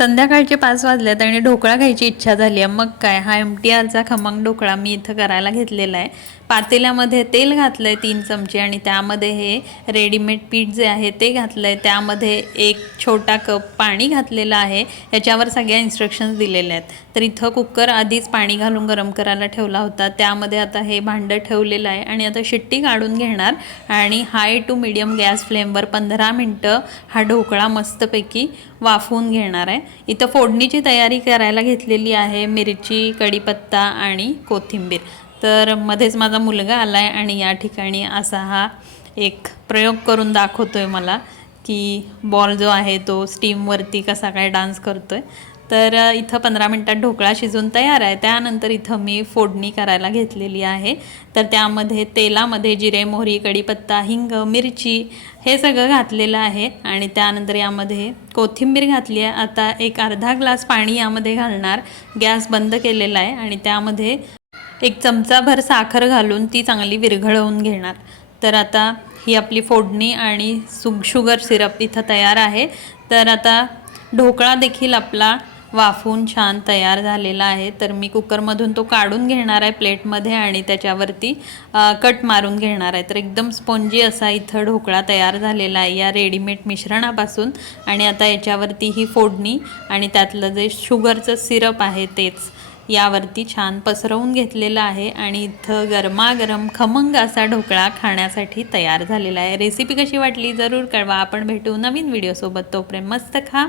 संध्याकाळचे 5 वाजल्यात आणि ढोकळा खायची इच्छा झाली आहे। मग काय, हा MTRचा खमंग ढोकळा मी इथं करायला घेतलेला आहे। पातेल्यामध्ये तेल घातलं आहे 3 चमचे आणि त्यामध्ये हे रेडीमेड पीठ जे आहे ते घातलं आहे। त्यामध्ये 1 छोटा कप पाणी घातलेलं आहे। याच्यावर सगळ्या इन्स्ट्रक्शन्स दिलेल्या आहेत। तर इथं कुकर आधीच पाणी घालून गरम करायला ठेवला होता। त्यामध्ये आता हे भांडं ठेवलेलं आहे आणि आता शिट्टी काढून घेणार आणि हाय टू मीडियम गॅस फ्लेमवर 15 मिनटं हा ढोकळा मस्तपैकी वाफवून घेणार आहे। इथं फोडणीची तयारी करायला घेतलेली आहे, मिरची, कढीपत्ता आणि कोथिंबीर। तर मध्येच माझा मुलगा आलाय आणि या ठिकाणी असा हा एक प्रयोग करून दाखवतोय मला की बॉल जो आहे तो स्टीमवरती कसा काय डान्स करतोय। तर इथं 15 मिनटात ढोकळा शिजून तयार आहे। त्यानंतर इथं मी फोडणी करायला घेतलेली आहे। तर त्यामध्ये तेलामध्ये जिरे, मोहरी, कढीपत्ता, हिंग, मिरची हे सगळं घातलेलं आहे आणि त्यानंतर यामध्ये कोथिंबीर घातली आहे। आता एक अर्धा ग्लास पाणी यामध्ये घालणार, गॅस बंद केलेला आहे आणि त्यामध्ये 1 चमचाभर साखर घालून ती चांगली विरघळवून घेणार। तर आता ही आपली फोडणी आणि शुगर सिरप इथं तयार आहे। तर आता ढोकळा देखील आपला वाफून छान तयार झालेला आहे। तर मी कुकरमधून तो काढून घेणार आहे प्लेटमध्ये आणि त्याच्यावरती कट मारून घेणार आहे। तर एकदम स्पॉन्जी असा इथं ढोकळा तयार झालेला आहे या रेडीमेड मिश्रणापासून। आणि आता याच्यावरती ही फोडणी आणि त्यातलं जे शुगरचं सिरप आहे तेच यावरती छान पसरवून घेतलेलं आहे आणि इथं गरमागरम खमंग असा ढोकळा खाण्यासाठी तयार झालेला आहे। रेसिपी कशी वाटली जरूर कळवा। आपण भेटू नवीन व्हिडिओसोबत, तोपर्यंत मस्त खा,